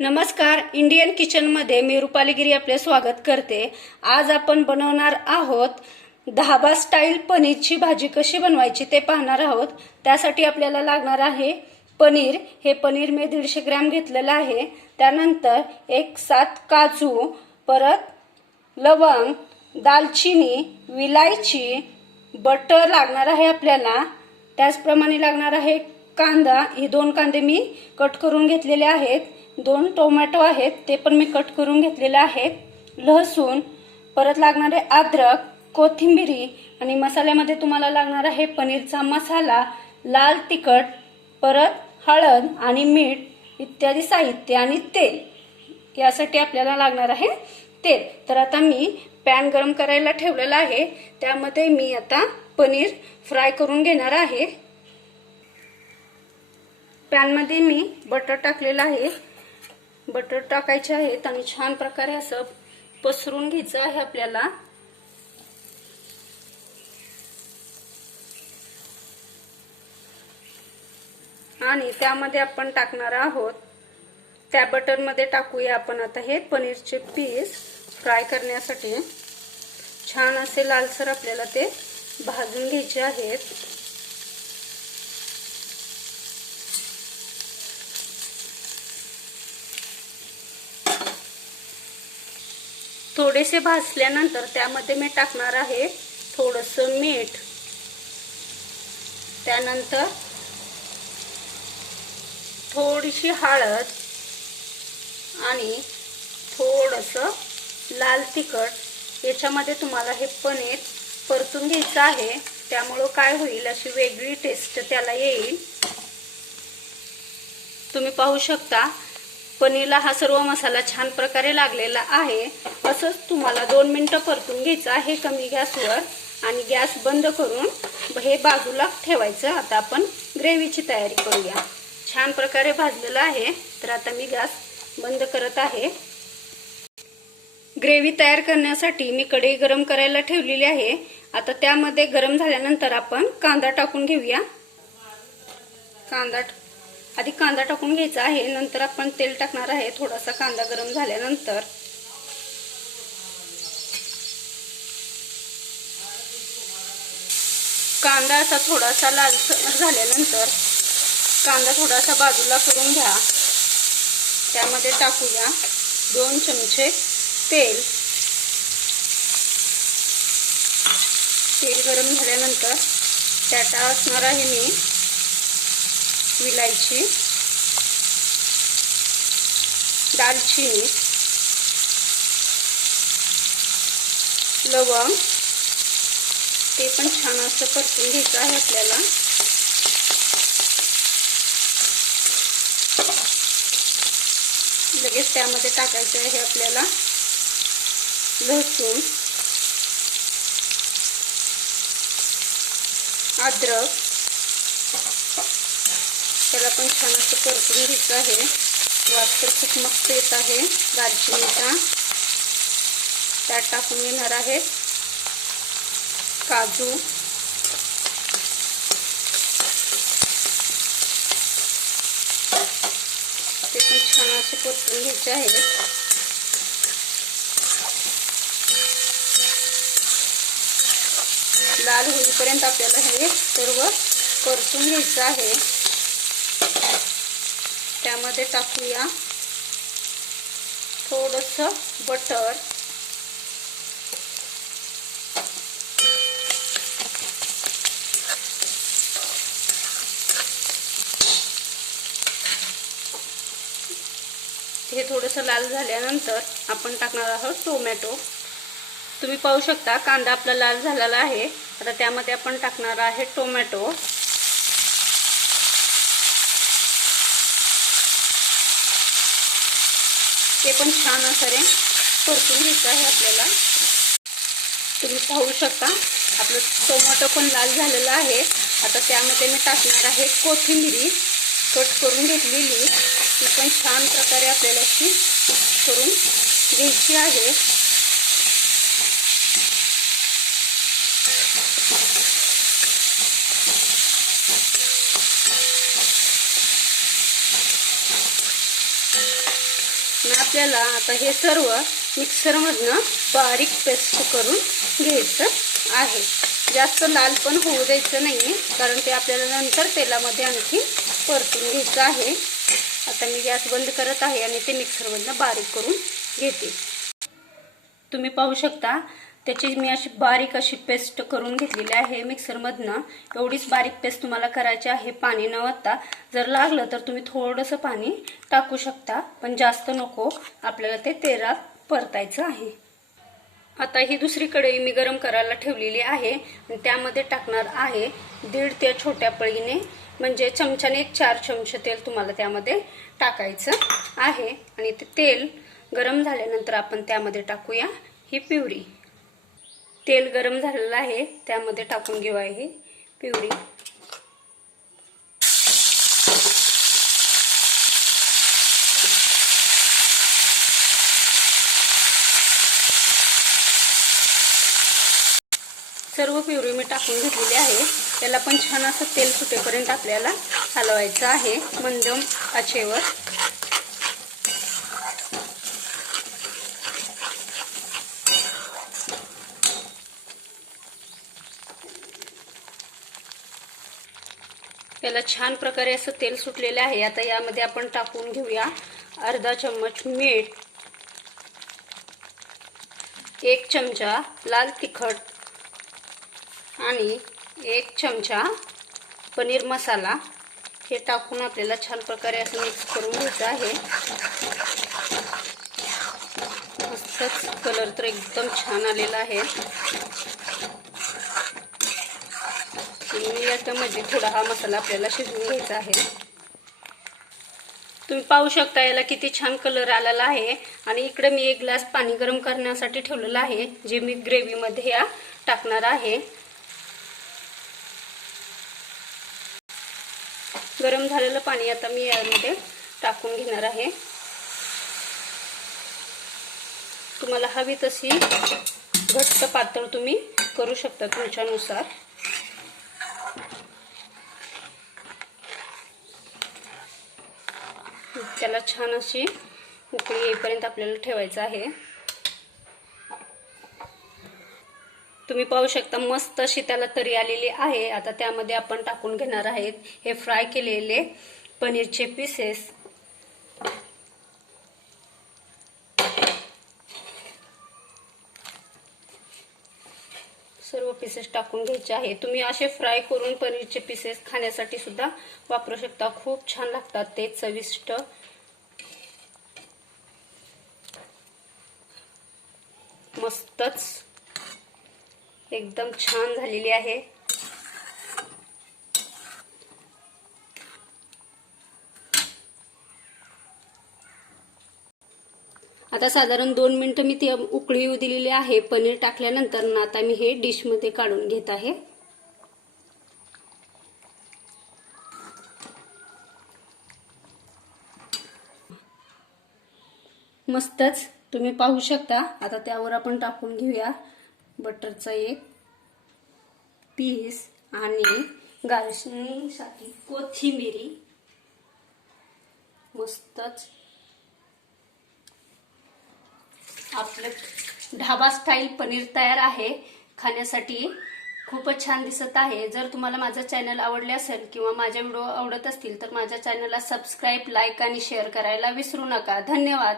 नमस्कार, इंडियन किचनमध्ये मी रुपाली गिरी आपले स्वागत करते। आज आपण बनवणार आहोत धाबा स्टाईल पनीरची भाजी कशी बनवायची ते पाहणार आहोत। त्यासाठी आपल्याला लागणार आहे पनीर। हे पनीर मी 150 ग्रॅम घेतलेलं आहे। त्यानंतर 7 काजू, परत लवंग, दालचिनी, विलायची, बटर लागणार आहे आपल्याला। त्याचप्रमाणे लागणार आहे कांदा। हे 2 कांदे मी कट करून घेतलेले आहेत। 2 टोमॅटो आहेत, ते पण मी कट करून घेतलेले आहेत। लसूण, परत लागणार आहे अद्रक, कोथिंबीर आणि मसाल्यामध्ये तुम्हाला लागणार आहे पनीरचा मसाला, लाल तिखट, परत हळद आणि मीठ इत्यादी साहित्य आणि तेल। यासाठी आपल्याला लागणार आहे तेल। तर आता मी पॅन गरम करायला ठेवलेला आहे। त्यामध्ये मी आता पनीर फ्राय करून घेणार आहे। पॅन मध्ये मी बटर टाकलेला आहे। बटर टाकायचे आहे आणि छान प्रकारे असं पसरून घ्यायचं आहे आपल्याला। आणि त्यामध्ये आपण टाकणार आहोत, त्या बटर मध्ये टाकूया आपण आता हे पनीरचे पीस फ्राय करण्यासाठी। छान असे लालसर आपल्याला ते भाजून घ्यायचे आहेत। थोडेसे भाजल्यानंतर त्यामध्ये मी टाकणार आहे थोडंसं मीठ, त्यानंतर थोडीशी हळद आणि थोडंसं लाल तिखट। याच्यामध्ये तुम्हाला हे पनीर परतून घ्यायचं आहे, त्यामुळे काय होईल अशी वेगळी टेस्ट त्याला येईल। तुम्ही पाहू शकता पनीरला हा सर्व मसाला छान प्रकारे लागलेला आहे। असंच तुम्हाला 2 मिनिटं परतून घ्यायचं आहे कमी गॅसवर आणि गॅस बंद करून हे बाजूला ठेवायचं। आता आपण ग्रेव्हीची तयारी करूया। छान प्रकारे भाजलेलं आहे, तर आता मी गॅस बंद करत आहे। ग्रेव्ही तयार करण्यासाठी मी कढई गरम करायला ठेवलेली आहे। आता त्यामध्ये गरम झाल्यानंतर आपण कांदा टाकून घेऊया। आधी कांदा टाकून घ्यायचा आहे, नंतर आपण तेल टाकणार आहे। थोडासा कांदा गरम झाल्यानंतर कांदा असा थोडासा लालसर झाल्यानंतर कांदा थोडासा बाजूला करून घ्या। त्यामध्ये टाकूया 2 चमचे तेल। तेल गरम झाल्यानंतर त्यात असणार आहे मी विलायची, दालचिनी, लवंग, ते पण छान असं परतून घ्यायचं आहे आपल्याला। लगेच त्यामध्ये टाकायचं आहे आपल्याला लसूण, अद्रक, त्याला पण छान असं परतून घ्यायचं आहे। वास तर खूप मस्त येत आहे दालचिनीचा। त्यात टाकून घेणार आहे काजू, ते पण छान असे परतून घ्यायचे आहे। लाल होईपर्यंत आपल्याला हे सर्व परतून घ्यायचं आहे। त्यामध्ये टाकूया थोडंसं बटर, हे थोडंसं लाल झाल्यानंतर आपण टाकणार आहोत टोमॅटो। तुम्ही पाहू शकता कांदा आपला लाल झालेला आहे। आता त्यामध्ये आपण टाकणार आहे टोमॅटो। ते पण छान असं परतून घ्यायचं आहे आपल्याला। तुम्ही पाहू शकता आपलं टोमॅटो पण लाल झालेला आहे। आता त्यामध्ये मी टाकणार आहे कोथिंबीर कट करून घेतलेली। ती पण छान प्रकारे आपल्याला अशी करून घ्यायची आहे। आणि आपल्याला आता हे सर्व मिक्सरमधनं बारीक पेस्ट करून घ्यायचं आहे. जास्त लाल पण होऊ द्यायचं नाही, कारण ते आपल्याला नंतर तेलामध्ये आणखी परतून घ्यायचं आहे. आता मी गॅस बंद करत आहे आणि ते मिक्सरमधनं बारीक करून घेते. तुम्ही पाहू शकता त्याची मी अशी बारीक अशी पेस्ट करून घेतलेली आहे मिक्सरमधनं. एवढीच बारीक पेस्ट तुम्हाला करायची आहे, पाणी न वता. जर लागलं तर तुम्ही थोडंसं पाणी टाकू शकता, पण जास्त नको, आपल्याला ते तेलात परतायचं आहे. आता ही दुसरी कढई मी गरम करायला ठेवलेली आहे आणि त्यामध्ये टाकणार आहे 1.5 ते छोट्या पळीने, म्हणजे चमच्याने 4 चमचे तेल तुम्हाला त्यामध्ये टाकायचं आहे. आणि ते तेल गरम झाल्यानंतर आपण त्यामध्ये टाकूया ही पिवरी. तेल गरम झालेलं आहे, त्यामध्ये टाकून घेऊया ही पिवरी. सर्व पिवरी मी टाकून घेतलेली आहे. त्याला पण छान असं तेल सुटेपर्यंत आपल्याला हलवायचं आहे मंदम आचेवर. याला छान प्रकारे असं तेल सुटलेलं आहे. आता यामध्ये आपण टाकून घेऊया अर्धा चम्मच मीठ, 1 चमचा लाल तिखट आणि 1 चमचा पनीर मसाला. हे टाकून आपल्याला छान प्रकारे असं मिक्स करून घ्यायचं आहे. मस्तच कलर तर एकदम छान आलेला आहे. याच्यामध्ये थोडा हा मसाला आपल्याला शिजवून घ्यायचा आहे. तुम्ही पाहू शकता याला किती छान कलर आलेला आहे. आणि इकडे मी 1 ग्लास पाणी गरम करण्यासाठी ठेवलेलं आहे, जे मी ग्रेव्हीमध्ये या टाकणार आहे. गरम झालेलं पाणी आता मी यामध्ये टाकून घेणार आहे. तुम्हाला हवी तशी घट्ट पातळ तुम्ही करू शकता तुमच्यानुसार. त्याला छान अशी उकळी येईपर्यंत आपल्याला ठेवायचं आहे. तुम्ही पाहू शकता मस्त अशी त्याला तरी आलेली आहे. आता त्यामध्ये आपण टाकून घेणार आहेत हे फ्राय केलेले पनीरचे पीसेस. सर्व पीसेस टाकून घ्यायचे आहे. तुम्ही असे फ्राय करून पनीरचे पीसेस खाण्यासाठी सुद्धा वापरू शकता, खूप छान लागतात ते, चविष्ट. मस्तच एकदम छान झालेली आहे. आता साधारण 2 मिनिटं मी ती उकळी येऊ दिलेली आहे पनीर टाकल्यानंतर. आता मी हे डिश मध्ये काढून घेत आहे. मस्तच तुम्ही पाहू शकता. आता त्यावर आपण टाकून घेऊया बटरचा 1 पीस आणि गार्निशिंगसाठी कोथिंबीर. मस्तच आपलं ढाबा स्टाईल पनीर तयार आहे. खाण्यासाठी खूपच छान दिसत आहे. जर तुम्हाला माझं चॅनल आवडले असेल किंवा माझे व्हिडिओ आवडत असतील तर माझ्या चॅनलला सबस्क्राईब, लाईक आणि शेअर करायला विसरू नका. धन्यवाद.